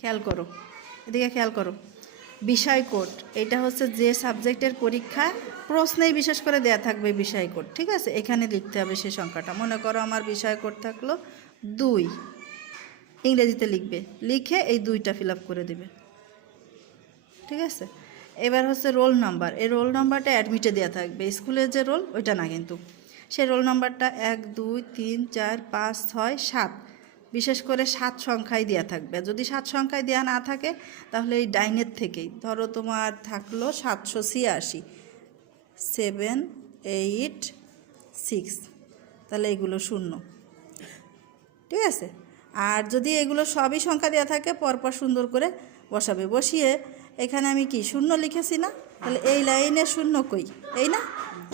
খেয়াল করো, এদিকে খেয়াল করো। বিষয় কোড, এটা হচ্ছে যে সাবজেক্টের পরীক্ষা, প্রশ্নেই বিশেষ করে দেয়া থাকবে বিষয় কোড, ঠিক আছে? এখানে লিখতে হবে সেই সংখ্যাটা। মনে করো আমার বিষয় কোড থাকল দুই, ইংরেজিতে লিখবে। লিখে এই দুইটা ফিল করে দেবে। ঠিক আছে? এবার হচ্ছে রোল নাম্বার এই রোল নাম্বারটা অ্যাডমিটে দেওয়া থাকবে। স্কুলের যে রোল ওইটা না কিন্তু। সেই রোল নাম্বারটা এক, দুই, তিন, চার, পাঁচ, ছয়, সাত। বিশেষ করে সাত সংখ্যায় দেওয়া থাকবে। যদি সাত সংখ্যায় দেওয়া না থাকে তাহলে এই ডাইনের থেকেই। ধরো তোমার থাকল সাতশো ছিয়াশি। Seven eight six. তাহলে এগুলো শূন্য। ঠিক আছে? আর যদি এগুলো সবই সংখ্যা দেওয়া থাকে পরপর সুন্দর করে বসাবে। বসিয়ে এখানে আমি কি শূন্য লিখেছি না? তাহলে এই লাইনে শূন্য কই? এই না?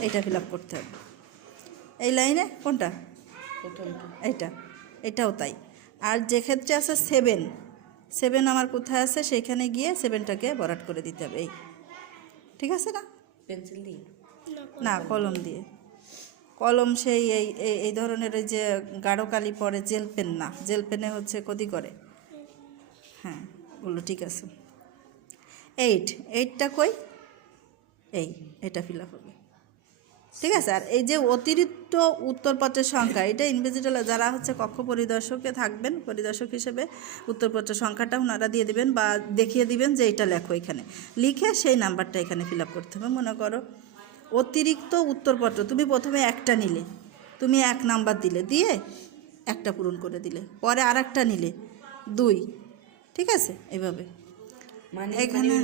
এইটা ফিল আপ করতে হবে। এই লাইনে কোনটা? এইটা। এটাও তাই। আর যে ক্ষেত্রে আছে সেভেন সেভেন আমার কোথায় আছে সেইখানে গিয়ে সেভেনটাকে বরাট করে দিতে হবে এই। ঠিক আছে না? পেন্সিল দিয়ে? না কলম। দিয়ে। কলম সেই এই এই- এই ধরনের ওই যে গাঢ় কালি পরে জেল পেন না জেল পেনে হচ্ছে ক্ষতি করে। হ্যাঁ বলল ঠিক আছে। এইট এইটটা কই? এই এটা ফিল আপ হবে। ঠিক আছে? আর এই যে অতিরিক্ত উত্তরপত্রের সংখ্যা এটা ইনভিজিটাল যারা হচ্ছে কক্ষ পরিদর্শকে থাকবেন পরিদর্শক হিসেবে উত্তরপত্রের সংখ্যাটা ওনারা দিয়ে দিবেন বা দেখিয়ে দিবেন যে এটা লেখো এখানে। লিখে সেই নাম্বারটা এখানে ফিল আপ করতে হবে মনে করো। অতিরিক্ত উত্তরপত্র তুমি প্রথমে একটা নিলে তুমি এক নাম্বার দিলে দিয়ে একটা পূরণ করে দিলে পরে আর একটা নিলে দুই ঠিক আছে? এভাবে। মানে এখানে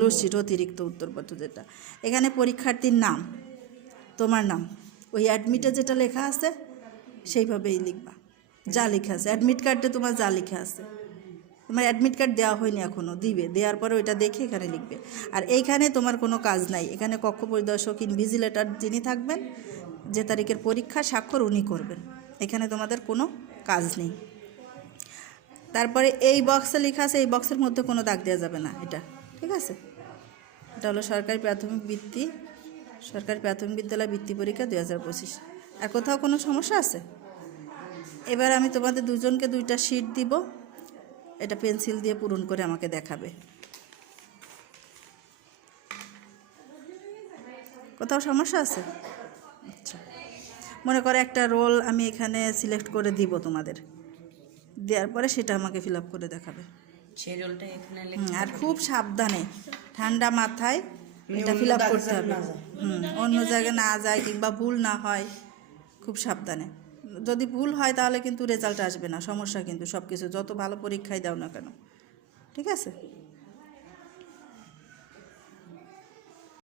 লুজ যেটা অতিরিক্ত উত্তরপত্র যেটা। এখানে পরীক্ষার্থীর নাম তোমার নাম? ওই অ্যাডমিটে যেটা লেখা আছে, সেইভাবেই লিখবা। যা লেখা আছে। অ্যাডমিট কার্ডে তোমার যা লেখা আছে। তোমার অ্যাডমিট কার্ড দেওয়া হয়নি এখনও দিবে। দেওয়ার পরে ওইটা দেখে এখানে লিখবে। আর এইখানে তোমার কোনো কাজ নাই। এখানে কক্ষ পরিদর্শক ইনভিজিলেটর যিনি থাকবেন, যে তারিখের পরীক্ষা, স্বাক্ষর উনি করবেন। এখানে তোমাদের কোনো কাজ নেই। তারপরে এই বক্সে লেখা আছে, এই বক্সের মধ্যে কোনো দাগ দেওয়া যাবে না এটা। ঠিক আছে? এটা হলো সরকারি প্রাথমিক বৃত্তি সরকারি প্রাথমিক বিদ্যালয় বৃত্তি পরীক্ষা দুই হাজার পঁচিশ। আর কোথাও কোনো সমস্যা আছে? এবার আমি তোমাদের দুজনকে দুইটা শিট দিব। এটা পেন্সিল দিয়ে পূরণ করে আমাকে দেখাবে। কোথাও সমস্যা আছে? আচ্ছা। মনে করো একটা রোল আমি এখানে সিলেক্ট করে দিব তোমাদের। দেওয়ার পরে সেটা আমাকে ফিল আপ করে দেখাবে। আর খুব সাবধানে ঠান্ডা মাথায় এটা ফিল আপ করতে হবে। হুম অন্য জায়গায় না যায় কিংবা ভুল না হয় খুব সাবধানে। যদি ভুল হয় তাহলে কিন্তু রেজাল্ট আসবে না সমস্যা কিন্তু সব কিছু যত ভালো পরীক্ষায় দাও না কেন ঠিক আছে?